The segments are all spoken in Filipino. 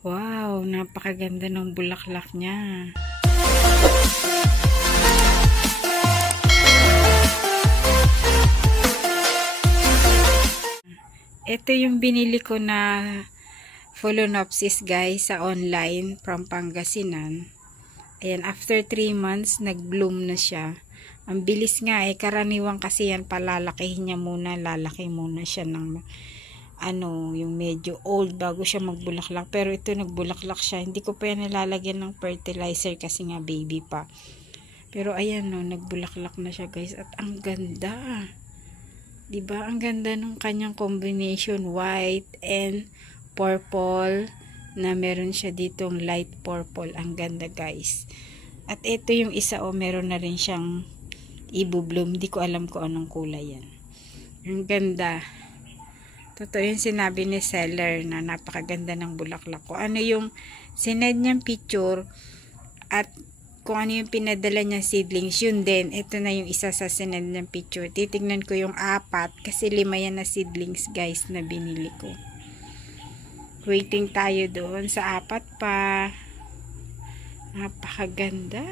Wow, napakaganda ng bulaklak niya. Ito yung binili ko na Phalaenopsis guys sa online from Pangasinan. Ayan, after 3 months, nag-bloom na siya. Ang bilis nga karaniwan kasi yan, palalakihin niya muna, lalaki muna siya ng yung medyo old bago siya magbulaklak. Pero ito nagbulaklak siya. Hindi ko pa yan nilalagyan ng fertilizer kasi nga baby pa. Pero ayan nagbulaklak na siya guys at ang ganda. Diba? Ang ganda ng kanyang combination, white and purple. Na meron siya ditong light purple. Ang ganda guys. At ito yung isa meron na rin siyang ibubloom. Hindi ko alam kung anong kulay yan. Ang ganda. Totoo yung sinabi ni seller na napakaganda ng bulaklak ko. Ano yung sined niyang picture at kung ano yung pinadala niyang seedlings, yun din. Ito na yung isa sa sined niyang picture. Titignan ko yung 4 kasi 5 yan na seedlings guys na binili ko. Waiting tayo doon sa 4 pa. Napakaganda.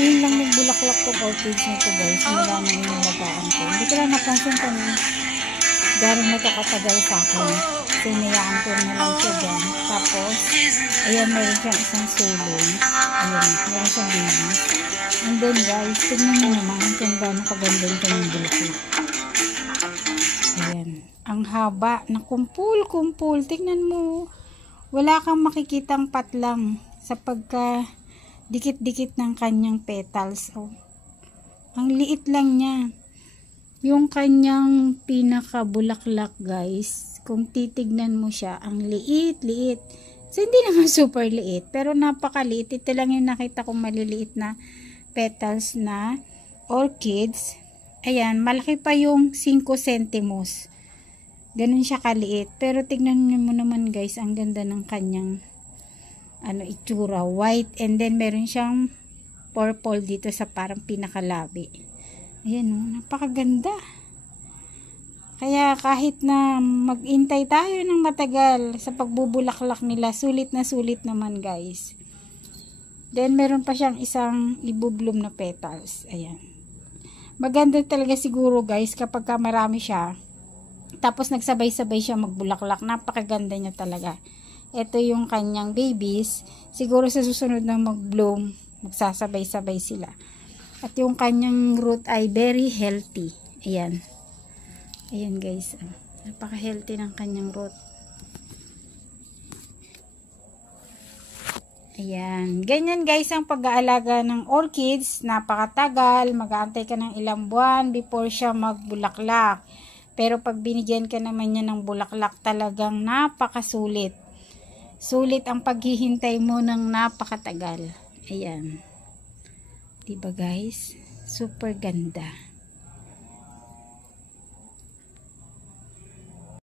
Ngayon lang nagbulaklak tong orchids nito guys. Mula nang inalagaan ko. Hindi ko lang napansin kung gano'n na ito katagal sa akin. So, inayaan ko na lang siya dyan. Tapos, ayan, meron siyang isang suloy. Ayan, meron siyang baby. And then guys, tignan nyo naman kung gano'n kaganda yung kanyang bulaklak. Ayan. Ang haba na kumpul-kumpul. Tignan mo. Wala kang makikitang patlang sa pagka dikit-dikit ng kanyang petals. Oh. Ang liit lang niya. Yung kanyang pinakabulaklak guys, kung titignan mo siya, ang liit-liit. So, hindi naman super liit, pero napakaliit. Ito lang yung nakita kong maliliit na petals na orchids. Ayan, malaki pa yung 5 centimos. Ganun siya kaliit. Pero tignan mo naman guys, ang ganda ng kanyang itsura. White, and then meron siyang purple dito sa parang pinakalabi. Ayan o, napakaganda. Kaya kahit na mag-intay tayo ng matagal sa pagbubulaklak nila, sulit na sulit naman guys. Then meron pa siyang isang ibubloom na petals. Ayan. Maganda talaga siguro guys kapag marami siya. Tapos nagsabay-sabay siya magbulaklak. Napakaganda niya talaga. Ito yung kanyang babies. Siguro sa susunod na mag-bloom, magsasabay-sabay sila. At yung kanyang root ay very healthy. Ayan. Ayan guys. Napaka-healthy ng kanyang root. Ayan. Ganyan guys ang pag-aalaga ng orchids. Napakatagal. Mag-aantay ka ng ilang buwan before siya magbulaklak. Pero pag binigyan ka naman niya ng bulaklak, talagang napakasulit. Sulit ang paghihintay mo ng napakatagal. Ayan. Diba guys? Super ganda.